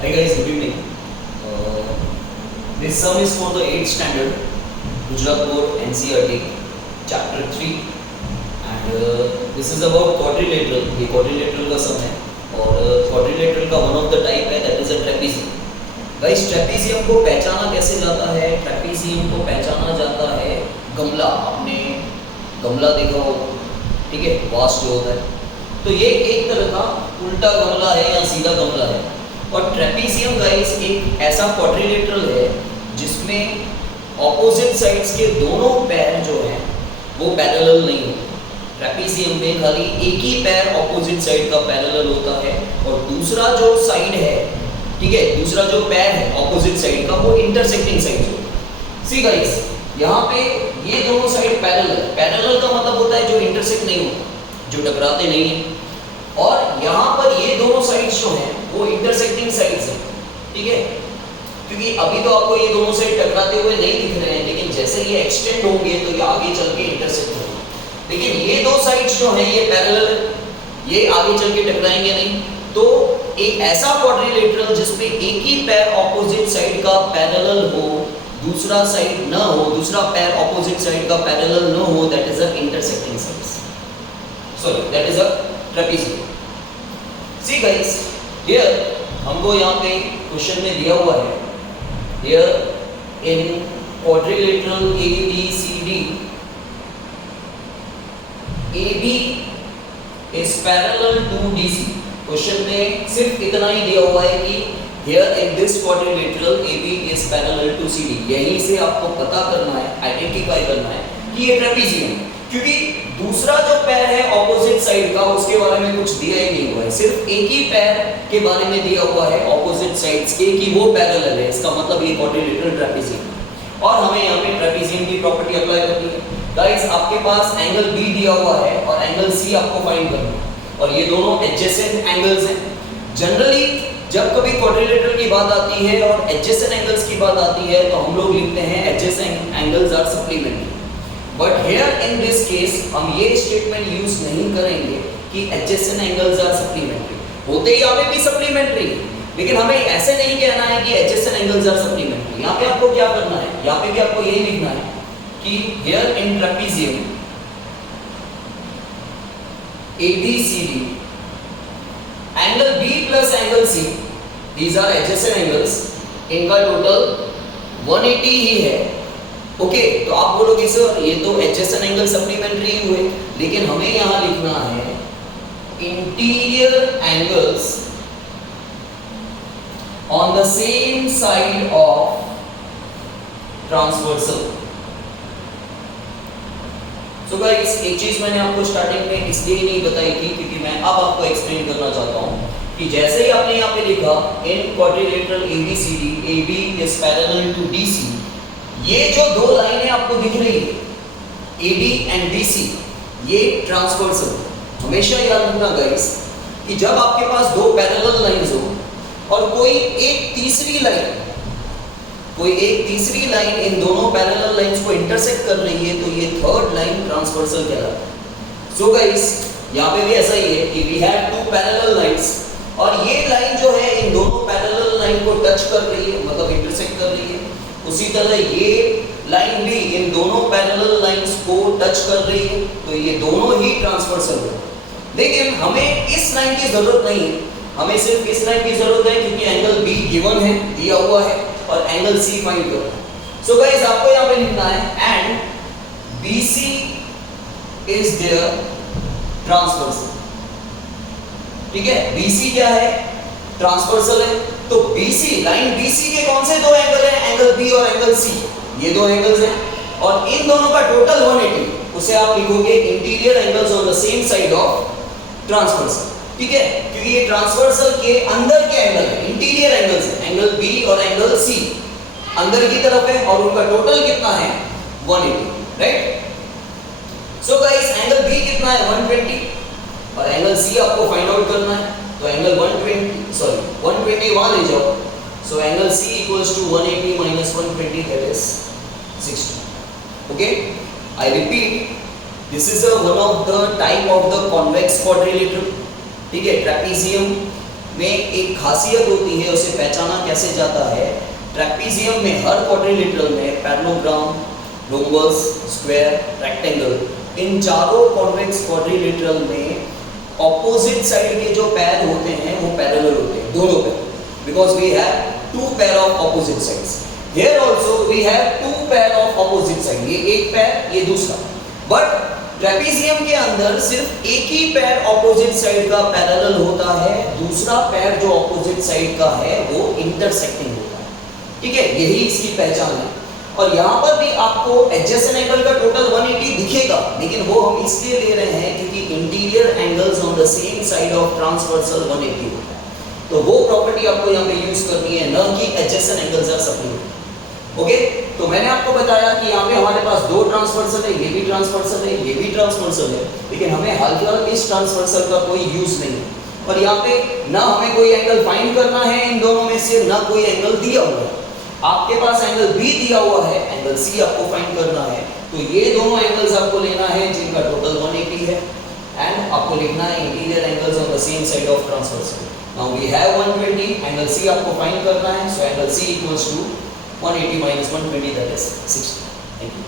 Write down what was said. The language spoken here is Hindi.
Hi guys, good evening. This sum is for the 8th standard, Gujarat Board NCERT, chapter 3, and this is about quadrilateral. ये quadrilateral का sum है और quadrilateral का one of the type है that is a trapezium. Guys, trapezium को पहचाना कैसे जाता है? trapezium को पहचाना जाता है गमला. आपने गमला देखा हो, ठीक है, वास्ट जो होता है, तो ये एक तरह का उल्टा गमला है या सीधा गमला है. और ट्रेपीजियम गाइस एक ऐसा क्वाड्रिलेटरल है जिसमें ऑपोजिट साइड्स के दोनों पैर जो हैं वो पैरेलल नहीं होते. ट्रेपीजियम में खाली एक ही पैर ऑपोजिट साइड का पैरेलल होता है और दूसरा जो साइड है, ठीक है, दूसरा जो पैर है ऑपोजिट साइड का वो इंटरसेक्टिंग साइड होता है. सी गाइस, यहाँ पे ये दोनों साइड पैरेलल. पैरेलल का मतलब होता है जो इंटरसेक्ट नहीं होता, जो टकराते नहीं है. और यहाँ पर ये दोनों साइड्स जो हैं वो इंटरसेक्टिंग साइड्स हैं, ठीक है, क्योंकि अभी तो आपको ये दोनों साइड टकराते हुए नहीं दिख रहे हैं, लेकिन जैसे ये एक्सटेंड होंगे तो ये आगे चल के इंटरसेक्ट होंगे. लेकिन ये दो साइड्स जो हैं ये पैरेलल, ये आगे चल के टकराएंगे नहीं. तो एक ऐसा क्वाड्रिलेटरल जिसमें एक ही पैर ऑपोजिट साइड का पैरेलल हो, दूसरा साइड न हो, दूसरा पैर ऑपोजिट साइड का पैरेलल न हो, that is a intersecting sides. Sorry, that is a trapezium. See guys, here हमको यहाँ पे क्वेश्चन में दिया हुआ है, here in quadrilateral ABCD, AB is parallel to DC. Question में सिर्फ इतना ही दिया हुआ है कि here in this quadrilateral AB is parallel to CD. यहीं से आपको पता करना है, आइडेंटिफाई करना है कि ये ट्रेपीजियम है, क्योंकि दूसरा जो पैर है ऑपोजिट साइड का उसके बारे में कुछ दिया ही नहीं हुआ है. सिर्फ एक ही पैर के बारे में दिया हुआ है ऑपोजिट साइड्स के कि वो पैरेलल है. इसका मतलब ये क्वाड्रिलेटरल ट्रेपीजियम है और हमें यहाँ पे ट्रेपीजियम की प्रॉपर्टी अप्लाई करनी है. गाइस, आपके पास एंगल B दिया हुआ है और एंगल C आपको फाइंड करना है और ये दोनों एडजेसेंट एंगल्स हैं. जनरली जब कभी क्वाड्रिलेटरल की बात आती है और एडजेसेंट एंगल्स की बात आती है तो हम लोग लिखते हैं adjacent angles are supplementary. But here in this case हम ये स्टेटमेंट यूज नहीं करेंगे कि एडजेसेंट एंगल्स आर सप्लीमेंट्री. होते ही यहाँ पे भी सप्लीमेंट्री, लेकिन हमें ऐसे नहीं कहना है कि एडजेसेंट एंगल्स आर सप्लीमेंट्री. यहाँ पे आपको क्या करना है, यहाँ पे भी आपको यही लिखना है कि here in trapezium ABCD angle B plus angle C, these are adjacent angles, इनका टोटल 180 ही है. ओके, तो आप बोलोगे सर ये तो एडजेसेंट एंगल सप्लीमेंट्री हुए, लेकिन हमें यहां लिखना है interior angles on the same side of transversal. So guys, एक चीज मैंने आपको स्टार्टिंग में इसलिए नहीं बताई थी क्योंकि मैं अब आपको एक्सप्लेन करना चाहता हूं कि जैसे ही आपने यहाँ पे लिखा इन quadrilateral ABCD, AB is parallel to DC, ये जो दो लाइनें आपको दिख रही है AB एंड BC, ये ट्रांसवर्सल. हमेशा याद रखना गाइस कि जब आपके पास दो पैरेलल लाइंस हो और कोई एक तीसरी लाइन इन दोनों पैरेलल लाइंस को इंटरसेक्ट कर रही है तो ये थर्ड लाइन ट्रांसवर्सल कहलाता है. सो गाइस, यहाँ पे भी ऐसा ही है कि we have two parallel lines और ये लाइन जो है इन दोनों पैरेलल लाइन को टच कर रही है, मतलब इंटरसेक्ट कर रही है. उसी तरह ये लाइन भी इन दोनों पैरेलल लाइंस को टच कर रही है, तो ये दोनों ही ट्रांसवर्सल है. लेकिन हमें इस लाइन की जरूरत नहीं है, हमें सिर्फ इस लाइन की जरूरत है क्योंकि एंगल B गिवन है, दिया हुआ है, और एंगल C फाइंड करना है. सो गाइस, आपको यहाँ पे लिखना है and BC is their transversal. ठीक है, BC क्या है, ट्रांसवर्सल है. तो BC, लाइन BC के कौन से दो एंगल हैं, एंगल B और एंगल C, ये दो एंगल्स हैं और इन दोनों का टोटल 180, उसे आप लिखोगे interior angles on the same side of transversal. ठीक है, क्योंकि ये ट्रांसवर्सल के अंदर के एंगल है, इंटीरियर एंगल्स हैं, एंगल B और एंगल C अंदर की तरफ है और उनका टोटल कितना है 180, right. So guys, angle B कितना है 120 और एंगल C आपको फाइंड आउट करना है, तो एंगल 120 वहां ले जाओ. So angle C equals to 180 minus 120, that is 60. Okay, I repeat, this is one of the type of the convex quadrilateral. ठीक है, ट्रेपीजियम में एक खासियत होती है, उसे पहचाना कैसे जाता है। ट्रेपीजियम में हर क्वाड्रिलेटरल में पैरेललोग्राम, रोम्बस, स्क्वायर, रेक्टेंगल, इन चारों कॉन्वेक्स क्वाड्रिलेटरल में ऑपोजिट साइड के जो पैर होते हैं वो पैरेलल होते हैं, दोनों पैर, because we have two pair of opposite sides. Here also we have two pair of opposite side, ये एक पैर, ये दूसरा। बट ट्रेपीजियम के अंदर सिर्फ एक ही पैर ऑपोजिट साइड का पैरेलल होता है, दूसरा पैर जो ऑपोजिट साइड का है वो इंटरसेक्टिंग होता है। ठीक है, यही इसकी पहचान है। और यहाँ पर भी आपको एडजेसेंट एंगल का टोटल 180 दिखेगा, लेकिन वो हम इसलिए ले रहे हैं क्योंकि interior angles on the same side of transversal 180 होता है। तो वो प्रॉपर्टी आपको यहाँ पे यूज करनी है, न कि adjacent angles are supplement. Okay, तो मैंने आपको बताया कि यहाँ पे हमारे पास दो ट्रांसवर्सल है, ये भी ट्रांसवर्सल है, ये भी ट्रांसवर्सल है, लेकिन हमें हाल फिलहाल इस ट्रांसवर्सल का कोई यूज नहीं है। और यहाँ पे ना हमें कोई एंगल फाइंड करना है इन दोनों में से, ना कोई एंगल दिया हुआ है। आपके पास एंगल बी दिया हुआ है, एंगल सी आपको फाइंड करना है। तो ये दोनों एंगल्स आपको लेना है जिनका टोटल 180 है, एंड आपको लिखना है interior angles on the same side of transversal. Now we have 120, angle C आपको फाइंड करना है, so angle C equals to 180 minus 120, that is 60. Thank you.